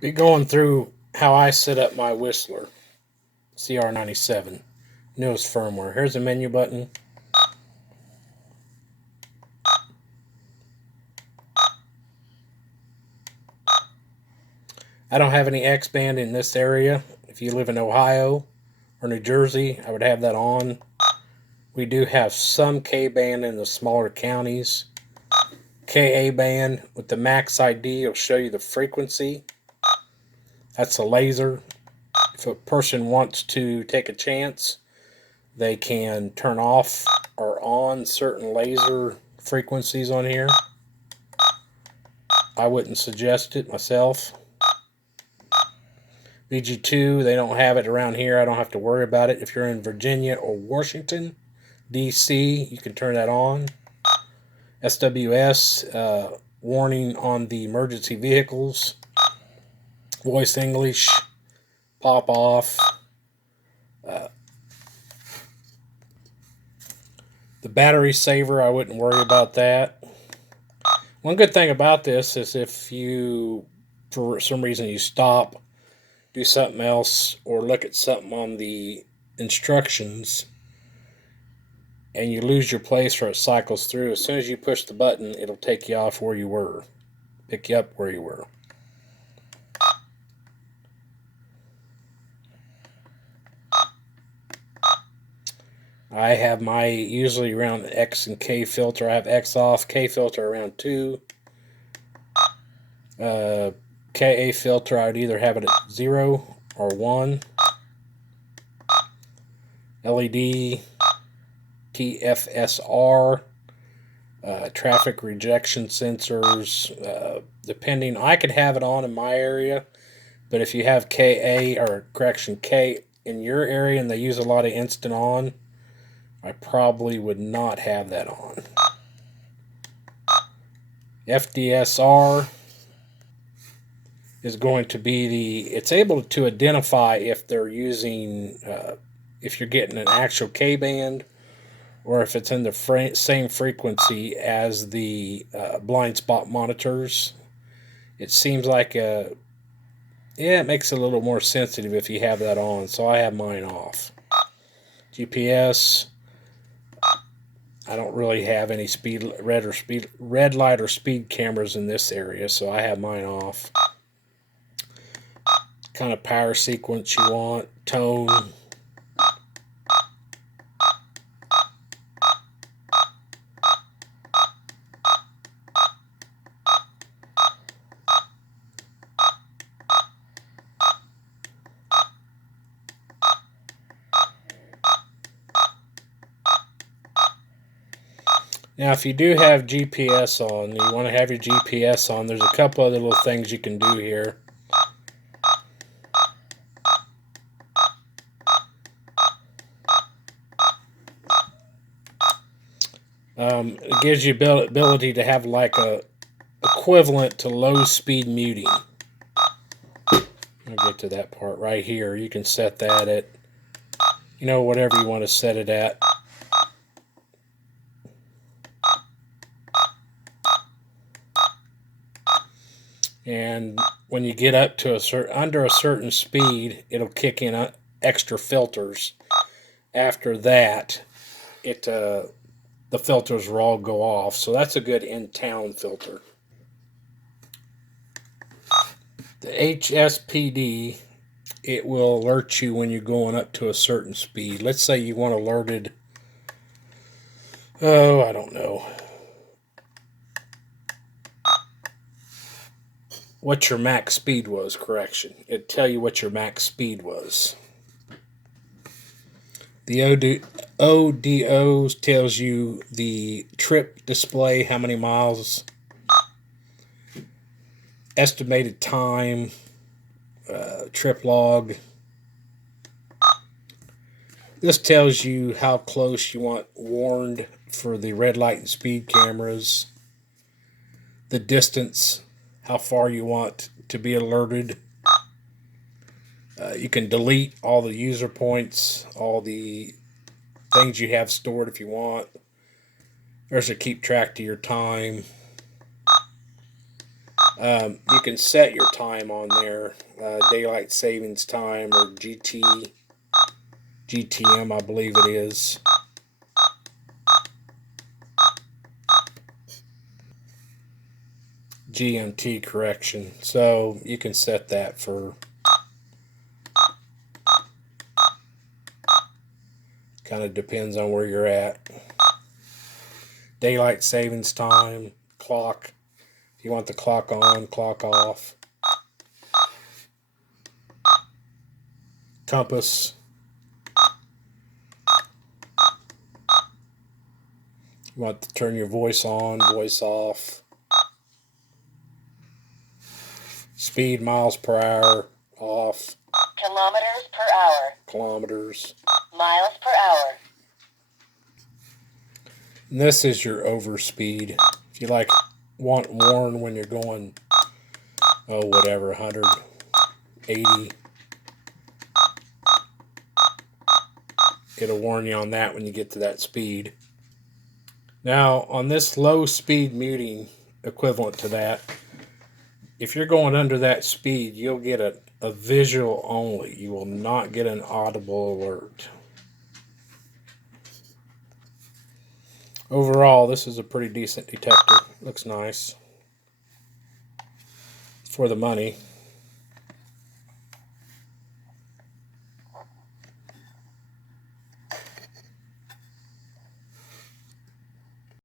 Be going through how I set up my Whistler Cr97 newest firmware. Here's the menu button. I don't have any X band in this area. If you live in Ohio or New Jersey, I would have that on. We do have some K band in the smaller counties. Ka band with the max ID will show you the frequency. That's a laser. If a person wants to take a chance, they can turn off or on certain laser frequencies on here. I wouldn't suggest it myself. VG2, they don't have it around here. I don't have to worry about it. If you're in Virginia or Washington, D.C., you can turn that on. SWS, warning on the emergency vehicles. Voice English, pop off. The battery saver, I wouldn't worry about that. One good thing about this is if you, for some reason, you stop, do something else, or look at something on the instructions, and you lose your place or it cycles through, as soon as you push the button, it'll take you off where you were, pick you up where you were. I have my usually around X and K filter. I have X off, K filter around 2. Ka filter, I would either have it at 0 or 1. LED, TFSR, traffic rejection sensors, depending. I could have it on in my area, but if you have Ka, or correction, K in your area and they use a lot of instant on, I probably would not have that on. FDSR is going to be it's able to identify if they're using, if you're getting an actual K band or if it's in the same frequency as the blind spot monitors. It seems like yeah, it makes it a little more sensitive if you have that on, so I have mine off. GPS, I don't really have any red light or speed cameras in this area, so I have mine off. Kind of power sequence you want, tone. Now, if you do have GPS on, you want to have your GPS on, there's a couple other little things you can do here. It gives you ability to have like a equivalent to low speed muting. I'll get to that part right here. You can set that at, whatever you want to set it at. And when you get up to under a certain speed, it'll kick in extra filters. After that, the filters will all go off. So that's a good in-town filter. The HSPD, it will alert you when you're going up to a certain speed. Let's say you want alerted, I don't know, what your max speed was, correction. It'd tell you what your max speed was. The ODO tells you the trip display, how many miles, estimated time, trip log. This tells you how close you want warned for the red light and speed cameras, the distance, how far you want to be alerted. You can delete all the user points, all the things you have stored if you want. There's a keep track to your time. You can set your time on there, daylight savings time or GTM, I believe it is. GMT, correction. So you can set that for kind of depends on where you're at. Daylight savings time, clock. If you want the clock on, clock off. Compass. You want to turn your voice on, voice off. Speed, miles per hour, off. Kilometers per hour. Kilometers. Miles per hour. And this is your overspeed. If you want warn when you're going, whatever, 180. It'll warn you on that when you get to that speed. Now, on this low speed muting, equivalent to that, if you're going under that speed, you'll get a visual only. You will not get an audible alert. Overall, this is a pretty decent detector. Looks nice for the money.